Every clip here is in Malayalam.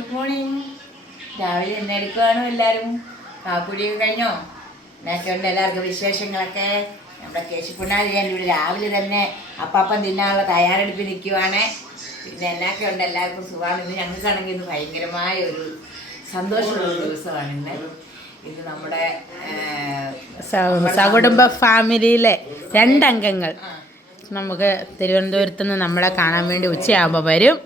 Good morning. രാവിലെ എന്നെ എടുക്കുവാണോ എല്ലാവരും? കാപ്പുടിയൊക്കെ കഴിഞ്ഞോ? എന്നൊക്കെയുണ്ട് എല്ലാവർക്കും വിശേഷങ്ങളൊക്കെ? നമ്മുടെ കേശിപ്പുണ്ണാരി ഇവിടെ രാവിലെ തന്നെ അപ്പം തിന്നാനുള്ള തയ്യാറെടുപ്പിൽ നിൽക്കുവാണ്. പിന്നെ എന്നൊക്കെയുണ്ട് എല്ലാവർക്കും സുഖമാണ്. ഇന്ന് ഞങ്ങൾക്കാണെങ്കിൽ ഇന്ന് ഭയങ്കരമായ ഒരു സന്തോഷമുള്ള ദിവസമാണ്. ഇന്ന് നമ്മുടെ സകുടുംബ ഫാമിലിയിലെ 2 അംഗങ്ങൾ നമുക്ക് തിരുവനന്തപുരത്ത് നിന്ന് നമ്മളെ കാണാൻ വേണ്ടി ഉച്ചയാകുമ്പോൾ വരും.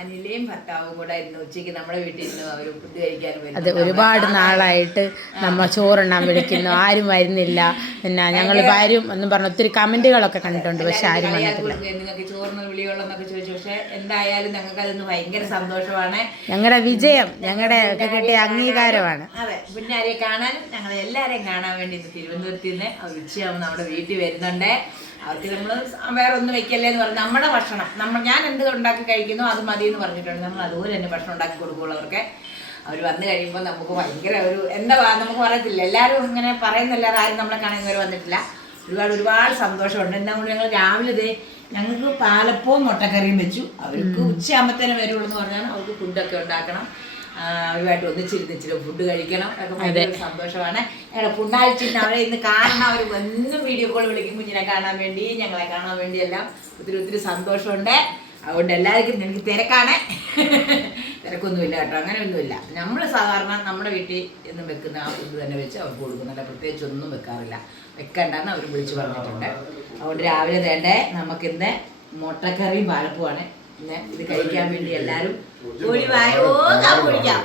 അനിലയും ഭർത്താവും കൂടെ ഇന്ന് ഉച്ചയ്ക്ക് നമ്മുടെ വീട്ടിൽ നിന്ന് അവർ ഫുഡ് കഴിക്കാൻ വരും. അത് ഒരുപാട് നാളായിട്ട് നമ്മൾ ചോറുണ്ണാൻ വിളിക്കുന്നു, ആരും വരുന്നില്ല. പിന്നെ ഞങ്ങൾ വരും എന്നും പറഞ്ഞ് ഒത്തിരി കമൻറ്റുകളൊക്കെ കണ്ടിട്ടുണ്ട്, പക്ഷെ ആരും വന്നിട്ടില്ല. നിങ്ങൾക്ക് ചോറിന് വിളികളെന്നൊക്കെ ചോദിച്ചു. പക്ഷെ എന്തായാലും ഞങ്ങൾക്ക് അതിന് ഭയങ്കര സന്തോഷമാണ്. ഞങ്ങളുടെ വിജയം, ഞങ്ങളുടെ ഒക്കെ കിട്ടിയ അംഗീകാരമാണ്. അതെ, പിന്നെ ആരെയും കാണാനും ഞങ്ങൾ എല്ലാവരെയും കാണാൻ വേണ്ടി ഇന്ന് തിരുവനന്തപുരത്ത് നിന്ന് ഉച്ചയാകുമ്പോൾ നമ്മുടെ വീട്ടിൽ വരുന്നുണ്ട്. അവർക്ക് നമ്മൾ വേറെ ഒന്നും വെക്കല്ലേ എന്ന് പറഞ്ഞ് നമ്മുടെ ഭക്ഷണം ഞാൻ എന്ത് ഉണ്ടാക്കി കഴിക്കുന്നോ അത് മതി എന്ന് പറഞ്ഞിട്ടുണ്ട്. നമ്മൾ അതുപോലെ തന്നെ ഭക്ഷണം ഉണ്ടാക്കി കൊടുക്കുള്ളൂ അവർക്ക്. അവർ വന്നു കഴിയുമ്പോൾ നമുക്ക് ഭയങ്കര ഒരു നമുക്ക് പറയത്തില്ല, എല്ലാവരും ഇങ്ങനെ പറയുന്നല്ലാതെ ആരും നമ്മളെ കാണുന്നവർ വന്നിട്ടില്ല. ഒരുപാട് സന്തോഷമുണ്ട്. എന്താ കൊണ്ട് ഞങ്ങൾ രാവിലെ ഞങ്ങൾക്ക് പാലപ്പവും മുട്ടക്കറിയും വെച്ചു. അവർക്ക് ഉച്ചയാകുമ്പോഴത്തേനും വരുള്ളൂ എന്ന് പറഞ്ഞാൽ അവർക്ക് ഫുഡൊക്കെ ഉണ്ടാക്കണം. അവരുമായിട്ട് ഒന്നിച്ചിരുന്നിച്ചിരി ഫുഡ് കഴിക്കണം. അതൊക്കെ ഭയങ്കര സന്തോഷമാണ്. ഞങ്ങളുടെ പുണ്ണാഴ്ച അവരെ ഇന്ന് കാണണം. അവർ എന്നും വീഡിയോ കോൾ വിളിക്കും കുഞ്ഞിനെ കാണാൻ വേണ്ടി, ഞങ്ങളെ കാണാൻ വേണ്ടി എല്ലാം ഒത്തിരി സന്തോഷമുണ്ട്. അതുകൊണ്ട് എല്ലാവർക്കും എനിക്ക് തിരക്കാണ്. തിരക്കൊന്നുമില്ല കേട്ടോ, അങ്ങനെയൊന്നുമില്ല. നമ്മൾ സാധാരണ നമ്മുടെ വീട്ടിൽ എന്നും വെക്കുന്ന ആ ഫുഡ് തന്നെ വെച്ച് അവർക്ക് കൊടുക്കുന്നില്ല. പ്രത്യേകിച്ച് ഒന്നും വെക്കാറില്ല. വെക്കണ്ടെന്ന് അവർ വിളിച്ചു പറഞ്ഞിട്ടുണ്ട്. അതുകൊണ്ട് രാവിലെ വേണ്ടേ നമുക്കിന്ന് മുട്ടക്കറിയും പാലപ്പുമാണ്. പിന്നെ ഇത് കഴിക്കാൻ വേണ്ടി എല്ലാവരും ഓടി വായോ കുടിക്കാം.